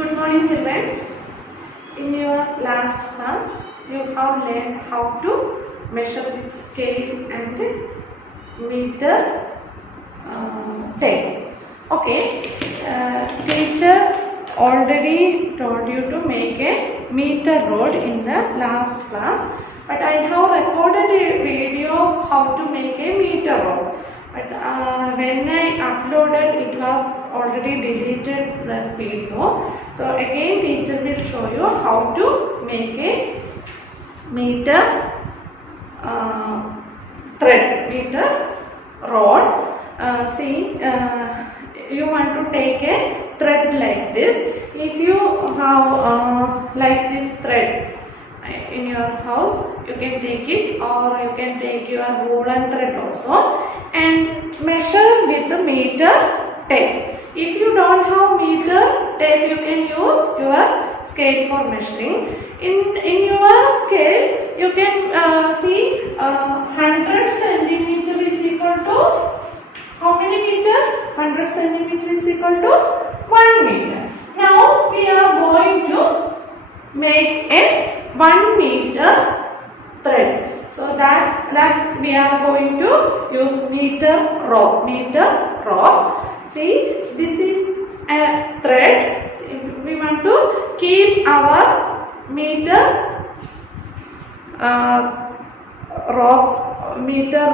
Good morning, children. In your last class, you have learned how to measure with scale and meter tape. Okay, teacher already told you to make a meter rod in the last class, but I have recorded a video of how to make a meter rod. But when I uploaded, it was already deleted the video. So again, teacher will show you how to make a meter meter rod. See, you want to take a thread like this. If you have like this thread in your house, you can take it, or you can take your woolen thread also and measure with the meter tape. If you don't have meter tape, you can use your scale for measuring. In your scale, you can see 100 centimeter is equal to how many meter? 100 centimeter is equal to 1 meter. Now we are going to make a 1 meter thread. So that we are going to use meter rod. See, this is a thread. We want to keep our meter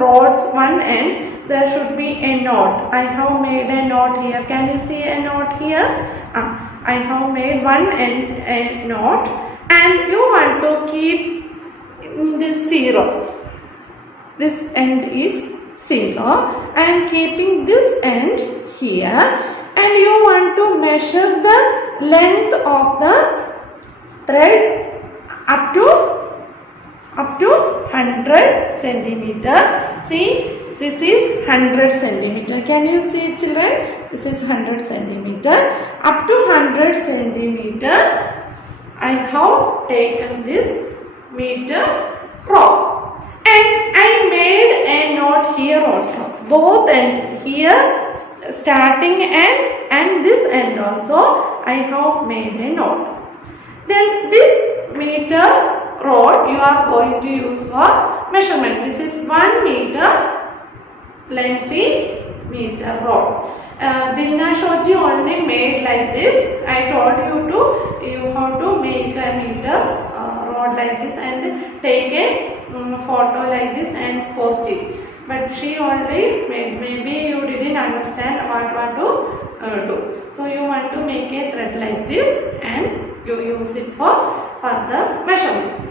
rods one end. There should be a knot. I have made a knot here. Can you see a knot here? I have made one end a knot, and you want to keep this 0. This end is 0. I am keeping this end here, and you want to measure the length of the thread up to 100 centimeter. See, this is 100 centimeter. Can you see, children? This is 100 centimeter. Up to 100 centimeter, I have taken this meter rod, and I made a knot here also. Both ends here, starting end and this end also, I have made a knot. Then this meter rod you are going to use for measurement. This is 1 meter lengthy meter rod. Dilna Shoji only made like this. I told you have to make a meter rod like this and take a photo like this and post it. But she only made. Maybe you didn't understand what to do. So you want to make a thread like this and you use it for further measurement.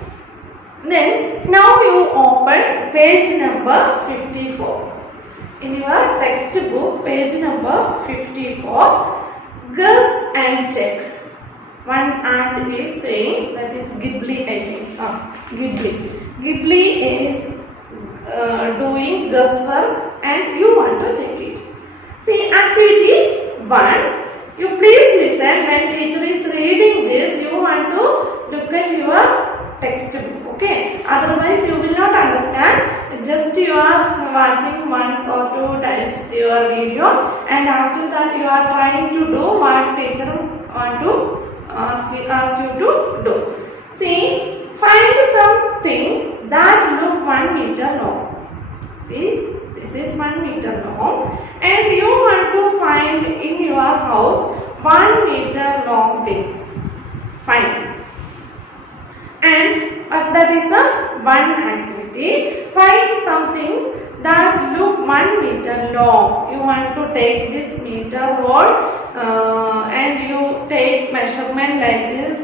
Then now you open page number 54. In your textbook, page number 54, guess and check. One ant is saying, that is Ghibli, I think. Ghibli is doing guesswork and you want to check it. See, activity 1. You please listen. When teacher is reading this, you want to look at your textbook. Okay? Otherwise, you will not understand. Just you are watching once or 2 times your video, and after that you are trying to do what teacher want to ask you to do. See, find some things that look 1 meter long. See, this is 1 meter long, and you want to find in your house 1 meter long things. Find. And that is the one activity. Find some things that look 1 meter long. You want to take this meter rod and you take measurement like this.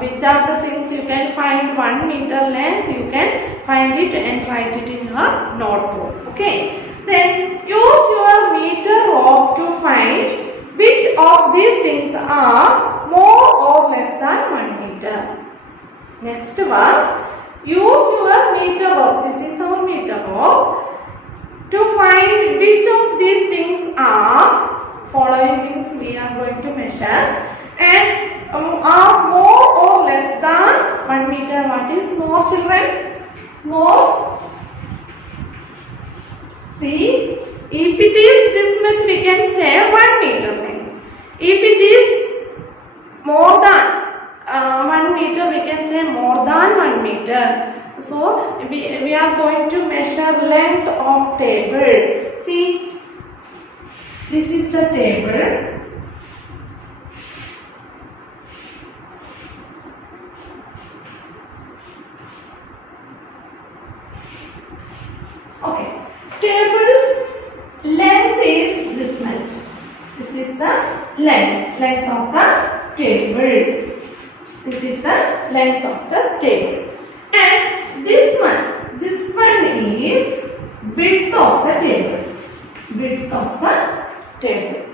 Which are the things you can find 1 meter length? You can find it and write it in your notebook. Okay. Then use your meter rod to find which of these things are more or less than 1 meter. Next one, use your meter rod. This is our meter rod to find which of these things are, following things we are going to measure, and are more or less than 1 meter. What is more, children? More. See, if it is this much, we can say 1 meter thing. If it is are going to measure length of table. See, this is the table. Okay, table's length is this much. This is the length of the table. This is the length of the table. And this one is width of the table. Width of the table.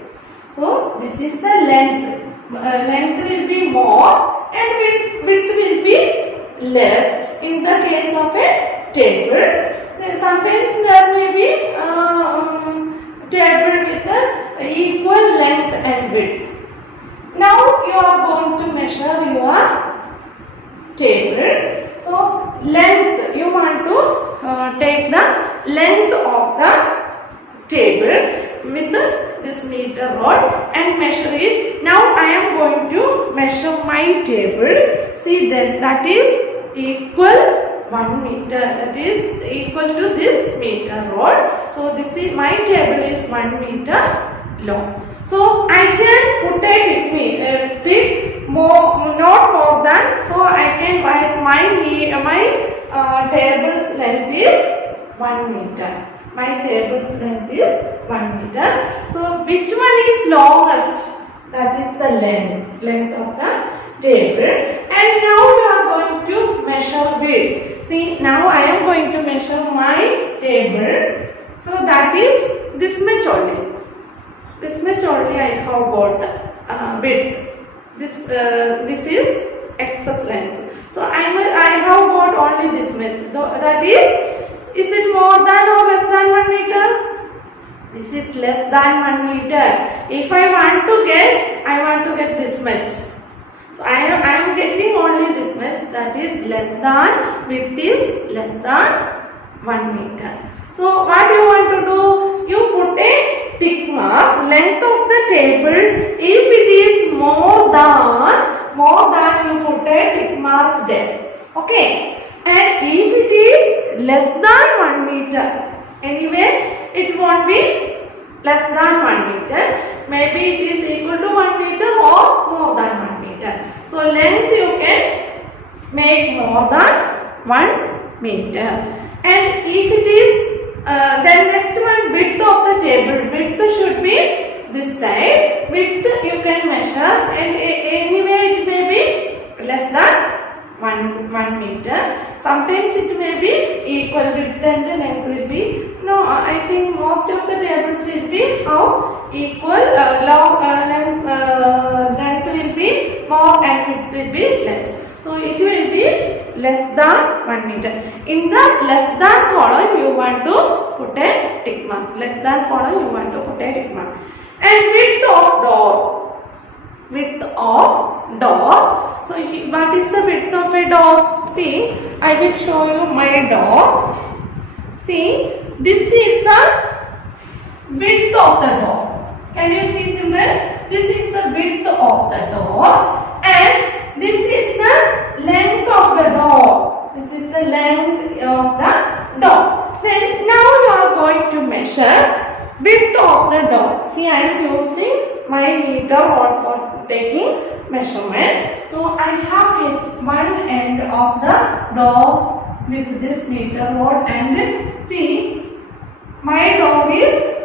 So this is the length. Length will be more and width will be less in the case of a table. So sometimes there may be table with equal length and width. Now you are going to measure your table. So length, you want to take the length of the table with this meter rod and measure it. Now I am going to measure my table. See, then that is equal 1 meter, that is equal to this meter rod. So this is my table is 1 meter long. So I can put a tick more, not more than. So I can write my table's length is 1 meter. My table's length is 1 meter. So which one is longest? That is the length of the table. And now you are going to measure width. See, now I am going to measure my table. So that is this much only. This much only I have got width. This is excess length. So I have got only this much. So that is it more than or less than 1 meter? This is less than 1 meter. If I want to get this much. So I am getting only this much, that is less than, width is less than 1 meter. So what you want to do? You put a tick mark, length of the table. If it is more than you put a tick mark there. Okay. And if it is less than 1 meter, anyway it won't be less than 1 meter. Maybe it is equal to 1 meter or more than 1 meter. So length you can make more than 1 meter. And if it is, then next one, width of the table. Width should be this side. Width you can measure, and anyway it may be less than 1 meter. Sometimes it may be equal, width and the length will be. No, I think most of the tables will be how equal. Length will be more and width will be less. So it will be less than 1 meter. In the less than column you want to put a tick mark. Less than column you want to put a tick mark. And width of door. Width of door. So what is the width of a door? See, I will show you my door. See, this is the width of the door. Can you see, children? This is the width of the door and this is the length of the door. This is the length of the door. Then now you are going to measure width of the door. See, I am using my meter rod for taking measurement. So I have hit one end of the door with this meter rod and see, my door is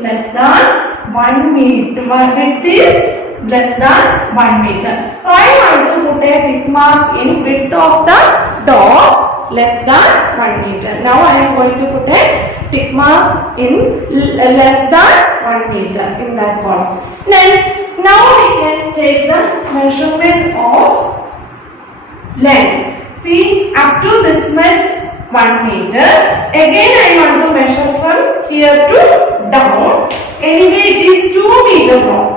less than 1 meter. My width is less than 1 meter. So I want to put a tick mark in width of the door less than 1 meter. Now I am going to put a tick mark in less than 1 meter in that column. Then now we can take the measurement of length. See, up to this much 1 meter. Again I want to measure from here to down. Anyway it is 2 meter long.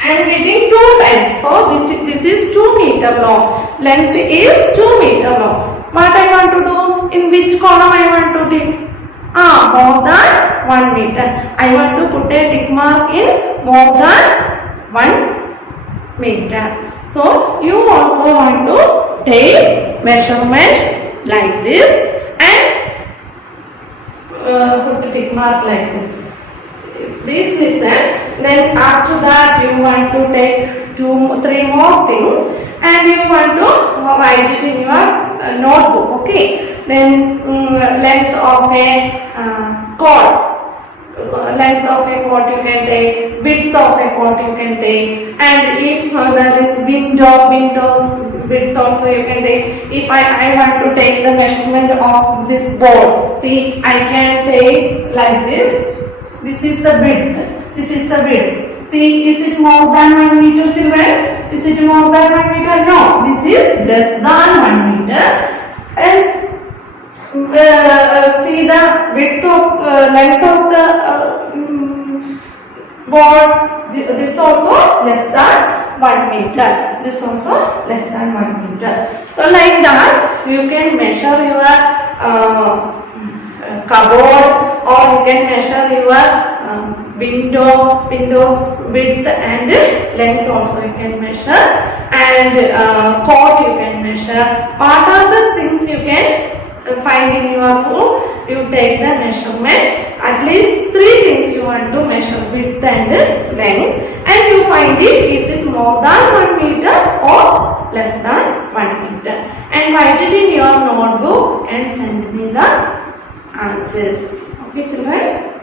I am getting 2 times. So this is 2 meter long. Length is 2 meter long. What I want to do? In which column I want to take? More than 1 meter. I want to put a tick mark in more than 1 meter. So you also want to take measurement like this and put a tick mark like this. Please listen. Then after that you want to take 3 more things and you want to write it in your notebook. Okay. Then length of a chord. Length of a chord you can take, width of a chord you can take, and if there is windows width also you can take. If I want to take the measurement of this board, see I can take like this. This is the width. This is the width. See, is it more than 1 meter, children? Is it more than 1 meter? No, this is less than 1 meter. And see the width of length of the board. This also less than 1 meter. This also less than 1 meter. So like that, you can measure your cupboard, or you can measure your windows width and length also you can measure, and chord you can measure. What are the things you can find in your book? You take the measurement. At least 3 things you want to measure: width and length, and you find is it more than 1 meter or less than 1 meter, and write it in your notebook and send me the answers. Okay, children.